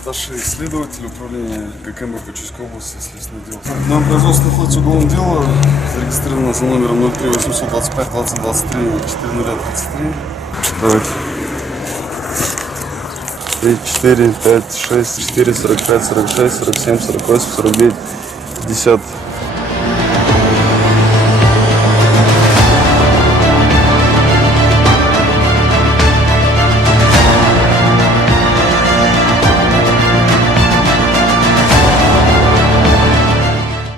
Старший следователь управления ГКМ Кочевской области, следственное дело. На производстве находится уголовное дело, зарегистрировано за номером 03 825 20 23 4033. Давайте. 3, 4, 5, 6, 4, 45, 46, 47, 48, 49, 50.